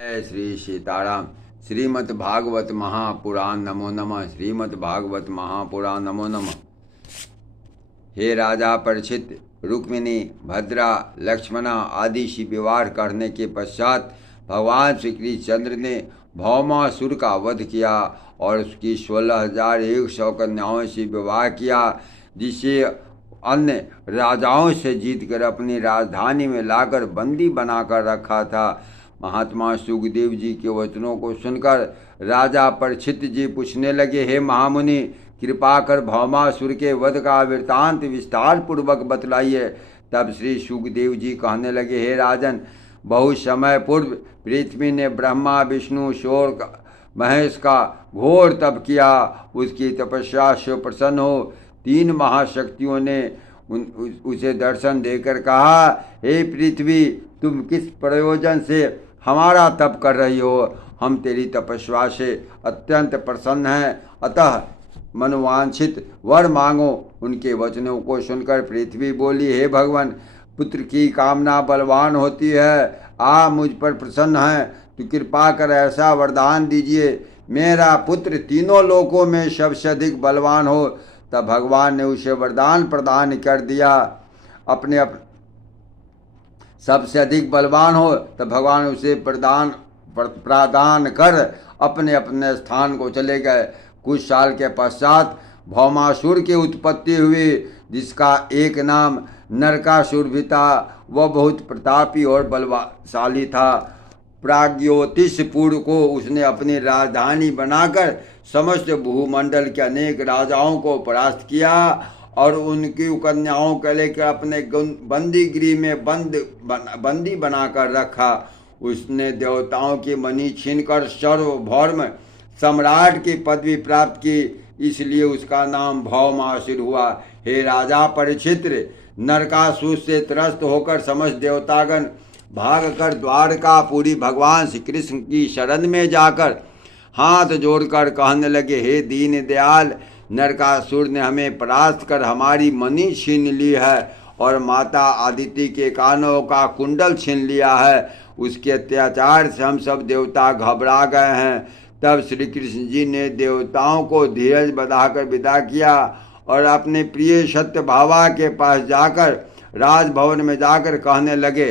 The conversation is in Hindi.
जय श्री सीताराम। श्रीमद् भागवत महापुराण नमो नमः। श्रीमद् भागवत महापुराण नमो नमः। हे राजा परीक्षित, रुक्मिणी, भद्रा, लक्ष्मणा आदि से विवाह करने के पश्चात भगवान श्री कृष्णचंद्र ने भौमासुर का वध किया और उसकी 16,100 कन्याओं से विवाह किया, जिसे अन्य राजाओं से जीतकर अपनी राजधानी में लाकर बंदी बनाकर रखा था। महात्मा सुखदेव जी के वचनों को सुनकर राजा परीक्षित जी पूछने लगे, हे महामुनि, कृपा कर भौमासुर के वध का वृत्तांत विस्तार पूर्वक बतलाइए। तब श्री सुखदेव जी कहने लगे, हे राजन, बहुत समय पूर्व पृथ्वी ने ब्रह्मा, विष्णु, शोर महेश का घोर तप किया। उसकी तपस्या से प्रसन्न हो 3 महाशक्तियों ने उसे दर्शन देकर कहा, हे पृथ्वी, तुम किस प्रयोजन से हमारा तप कर रही हो? हम तेरी तपस्या से अत्यंत प्रसन्न हैं, अतः मनोवांछित वर मांगो। उनके वचनों को सुनकर पृथ्वी बोली, हे भगवान, पुत्र की कामना बलवान होती है। आप मुझ पर प्रसन्न हैं तो कृपा कर ऐसा वरदान दीजिए, मेरा पुत्र तीनों लोकों में सबसे अधिक बलवान हो। तब भगवान ने उसे वरदान प्रदान कर दिया, अपने सबसे अधिक बलवान हो। तब भगवान उसे प्रदान कर अपने अपने स्थान को चले गए। कुछ साल के पश्चात भौमासुर की उत्पत्ति हुई, जिसका एक नाम नरकासुर भी था। वह बहुत प्रतापी और बलशाली था। प्राग्योतिषपुर को उसने अपनी राजधानी बनाकर समस्त भूमंडल के अनेक राजाओं को परास्त किया और उनकी कन्याओं को लेकर अपने बंदी गृह में बंदी बनाकर रखा। उसने देवताओं की मणि छीनकर सर्वभौम सम्राट की पदवी प्राप्त की, इसलिए उसका नाम भौमासुर हुआ। हे राजा परीक्षित, नरकासुर से त्रस्त होकर समस्त देवतागण भागकर द्वारकापुरी भगवान श्री कृष्ण की शरण में जाकर हाथ जोड़कर कहने लगे, हे दीन दयाल, नरकासुर ने हमें परास्त कर हमारी मणि छीन ली है और माता आदिति के कानों का कुंडल छीन लिया है। उसके अत्याचार से हम सब देवता घबरा गए हैं। तब श्री कृष्ण जी ने देवताओं को धीरज बधाकर विदा किया और अपने प्रिय सत्य भावा के पास जाकर राजभवन में जाकर कहने लगे,